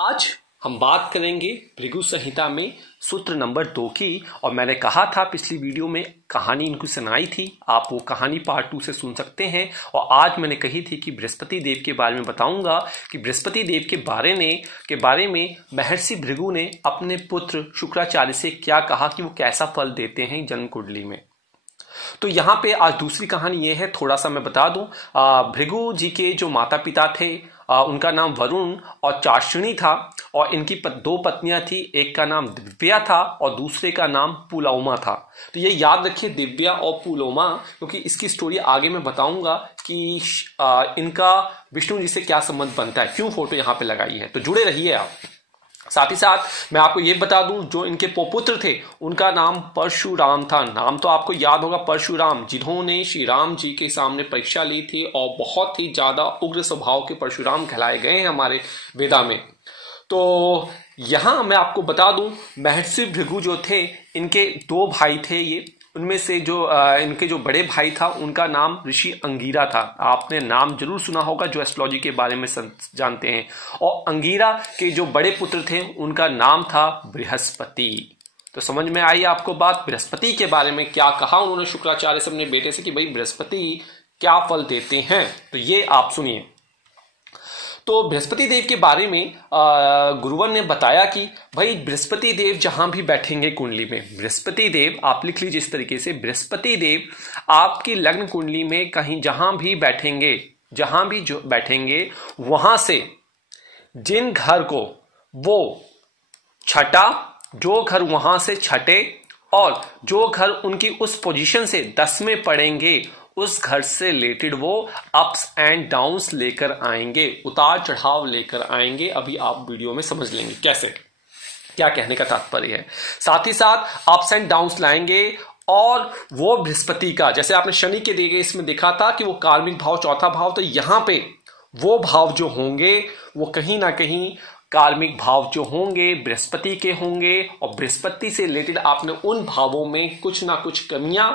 आज हम बात करेंगे भृगु संहिता में सूत्र नंबर 2 की। और मैंने कहा था पिछली वीडियो में कहानी इनको सुनाई थी, आप वो कहानी पार्ट 2 से सुन सकते हैं। और आज मैंने कही थी कि बृहस्पति देव के बारे में बताऊंगा कि बृहस्पति देव के बारे में महर्षि भृगु ने अपने पुत्र शुक्राचार्य से क्या कहा कि वो कैसा फल देते हैं जन्म कुंडली में। तो यहाँ पे आज दूसरी कहानी ये है, थोड़ा सा मैं बता दूं। भृगु जी के जो माता पिता थे उनका नाम वरुण और चार्षणी था, और इनकी दो पत्नियां थी, एक का नाम दिव्या था और दूसरे का नाम पुलौमा था। तो ये याद रखिए दिव्या और पुलौमा, क्योंकि इसकी स्टोरी आगे मैं बताऊंगा कि इनका विष्णु जी से क्या संबंध बनता है, क्यों फोटो यहाँ पे लगाई है। तो जुड़े रहिए आप। साथ ही साथ मैं आपको ये बता दूं, जो इनके पोपुत्र थे उनका नाम परशुराम था। नाम तो आपको याद होगा, परशुराम, जिन्होंने श्री राम जी के सामने परीक्षा ली थी और बहुत ही ज्यादा उग्र स्वभाव के परशुराम कहलाए गए हैं हमारे वेदा में। तो यहां मैं आपको बता दूं, महर्षि भृगु जो थे इनके दो भाई थे। ये उनमें से जो इनके जो बड़े भाई था उनका नाम ऋषि अंगीरा था। आपने नाम जरूर सुना होगा जो एस्ट्रोलॉजी के बारे में जानते हैं। और अंगीरा के जो बड़े पुत्र थे उनका नाम था बृहस्पति। तो समझ में आई आपको बात, बृहस्पति के बारे में क्या कहा उन्होंने शुक्राचार्य से अपने बेटे से कि भाई बृहस्पति क्या फल देते हैं। तो ये आप सुनिए। तो बृहस्पति देव के बारे में गुरुवर ने बताया कि भाई बृहस्पति देव जहां भी बैठेंगे कुंडली में, बृहस्पति देव आप लिख लीजिए इस तरीके से, बृहस्पति देव आपकी लग्न कुंडली में कहीं जहां भी बैठेंगे वहां से जिन घर को वो छठा, जो घर वहां से छठे और जो घर उनकी उस पोजीशन से 10 में पड़ेंगे, उस घर से रिलेटेड वो अप्स एंड डाउन्स लेकर आएंगे, उतार चढ़ाव लेकर आएंगे। अभी आप वीडियो में समझ लेंगे कैसे, क्या कहने का तात्पर्य है। साथ ही साथ अप्स एंड डाउन्स लाएंगे। और वो बृहस्पति का, जैसे आपने शनि के देखे इसमें देखा था कि वो कार्मिक भाव, चौथा भाव, तो यहां पे वो भाव जो होंगे वो कहीं ना कहीं कार्मिक भाव जो होंगे बृहस्पति के होंगे। और बृहस्पति से रिलेटेड आपने उन भावों में कुछ ना कुछ कमियां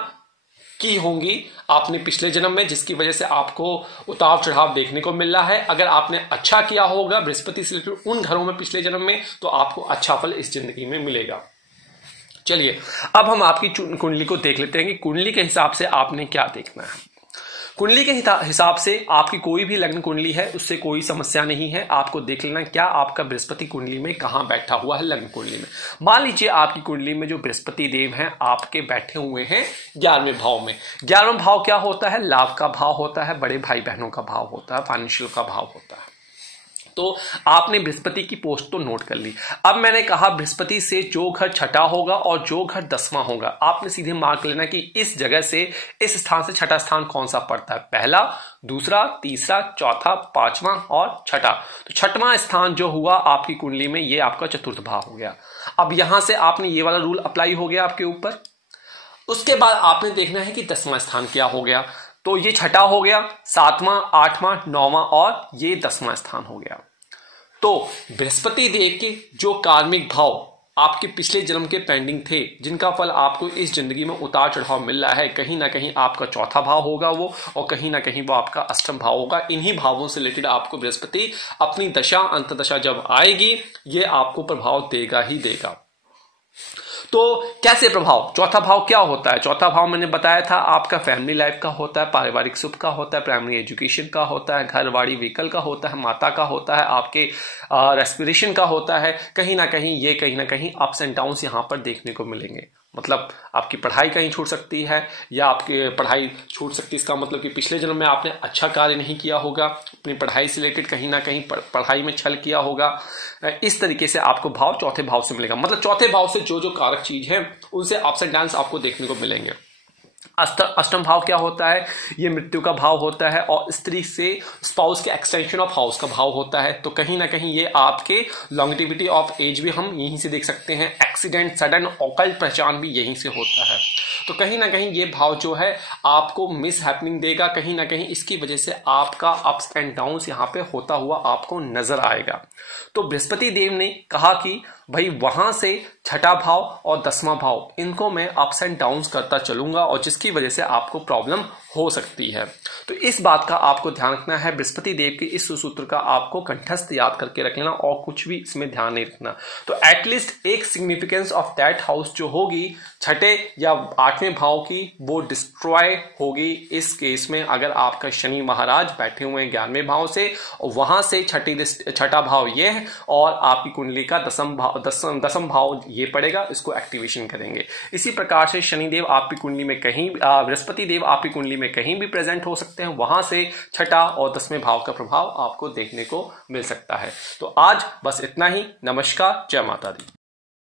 की होंगी आपने पिछले जन्म में, जिसकी वजह से आपको उतार चढ़ाव देखने को मिल रहा है। अगर आपने अच्छा किया होगा बृहस्पति से रिलेटेड उन घरों में पिछले जन्म में, तो आपको अच्छा फल इस जिंदगी में मिलेगा। चलिए अब हम आपकी कुंडली को देख लेते हैं कि कुंडली के हिसाब से आपने क्या देखना है। कुंडली के हिसाब से आपकी कोई भी लग्न कुंडली है उससे कोई समस्या नहीं है। आपको देख लेना क्या आपका बृहस्पति कुंडली में कहां बैठा हुआ है लग्न कुंडली में। मान लीजिए आपकी कुंडली में जो बृहस्पति देव हैं आपके बैठे हुए हैं 11वें भाव में। 11वां भाव क्या होता है? लाभ का भाव होता है, बड़े भाई बहनों का भाव होता है, फाइनेंशियल का भाव होता है। तो आपने बृहस्पति की पोस्ट तो नोट कर ली। अब मैंने कहा बृहस्पति से जो घर छठा होगा और जो घर 10वां होगा, आपने सीधे मार्क लेना कि इस जगह से, इस स्थान से छठा स्थान कौन सा पड़ता है, पहला, दूसरा, तीसरा, चौथा, 5वां और छठा। तो छठवां स्थान जो हुआ आपकी कुंडली में ये आपका चतुर्थ भाव हो गया। अब यहां से आपने ये वाला रूल अप्लाई हो गया आपके ऊपर। उसके बाद आपने देखना है कि 10वां स्थान क्या हो गया। तो ये छठा हो गया, 7वां, 8वां, 9वां और ये 10वां स्थान हो गया। तो बृहस्पति देव के जो कार्मिक भाव आपके पिछले जन्म के पेंडिंग थे, जिनका फल आपको इस जिंदगी में उतार चढ़ाव मिल रहा है, कहीं ना कहीं आपका चौथा भाव होगा वो, और कहीं ना कहीं वो आपका अष्टम भाव होगा। इन्हीं भावों से रिलेटेड आपको बृहस्पति अपनी दशा, अंतदशा जब आएगी, ये आपको प्रभाव देगा ही देगा। तो कैसे प्रभाव? चौथा भाव क्या होता है? चौथा भाव मैंने बताया था आपका फैमिली लाइफ का होता है, पारिवारिक सुख का होता है, प्राइमरी एजुकेशन का होता है, घर बाड़ी व्हीकल का होता है, माता का होता है, आपके रेस्पिरेशन का होता है। कहीं ना कहीं अप्स एंड डाउन्स यहां पर देखने को मिलेंगे। मतलब आपकी पढ़ाई कहीं छूट सकती है या आपकी पढ़ाई छूट सकती है, इसका मतलब कि पिछले जन्म में आपने अच्छा कार्य नहीं किया होगा, अपनी पढ़ाई से रिलेटेड कहीं ना कहीं पढ़ाई में छल किया होगा। इस तरीके से आपको भाव चौथे भाव से मिलेगा। मतलब चौथे भाव से जो जो कारक चीज है उनसे अप्स एंड डाउन्स आपको देखने को मिलेंगे। अष्टम भाव क्या होता है? ये मृत्यु का भाव होता है और स्त्री से स्पाउस के एक्सटेंशन ऑफ हाउस का भाव होता है। तो कहीं ना कहीं ये आपके लॉन्गेटिविटी ऑफ एज भी हम यहीं से देख सकते हैं। एक्सीडेंट, सडन ऑकल्ट पहचान भी यहीं से होता है। तो कहीं ना कहीं ये भाव जो है आपको मिस हैपनिंग देगा। कहीं ना कहीं इसकी वजह से आपका अप्स एंड डाउन्स यहाँ पे होता हुआ आपको नजर आएगा। तो बृहस्पति देव ने कहा कि भाई वहां से छठा भाव और 10वां भाव, इनको मैं अप्स एंड डाउन्स करता चलूंगा, और जिसकी वजह से आपको प्रॉब्लम हो सकती है। तो इस बात का आपको ध्यान रखना है, बृहस्पति देव के इस सूत्र का आपको कंठस्थ याद करके रख लेना और कुछ भी इसमें ध्यान नहीं रखना। तो एटलीस्ट एक सिग्निफिकेंस ऑफ दैट हाउस जो होगी छठे या आठवें भाव की, वो डिस्ट्रॉय होगी इस केस में अगर आपका शनि महाराज बैठे हुए हैं 11वें भाव से, और वहां से छठा भाव ये है और आपकी कुंडली का दसम भाव ये पड़ेगा, इसको एक्टिवेशन करेंगे। इसी प्रकार से शनिदेव आपकी कुंडली में कहीं, बृहस्पति देव आपकी कुंडली में कहीं भी प्रेजेंट हो सकते हैं, वहां से छठा और 10वें भाव का प्रभाव आपको देखने को मिल सकता है। तो आज बस इतना ही। नमस्कार, जय माता दी।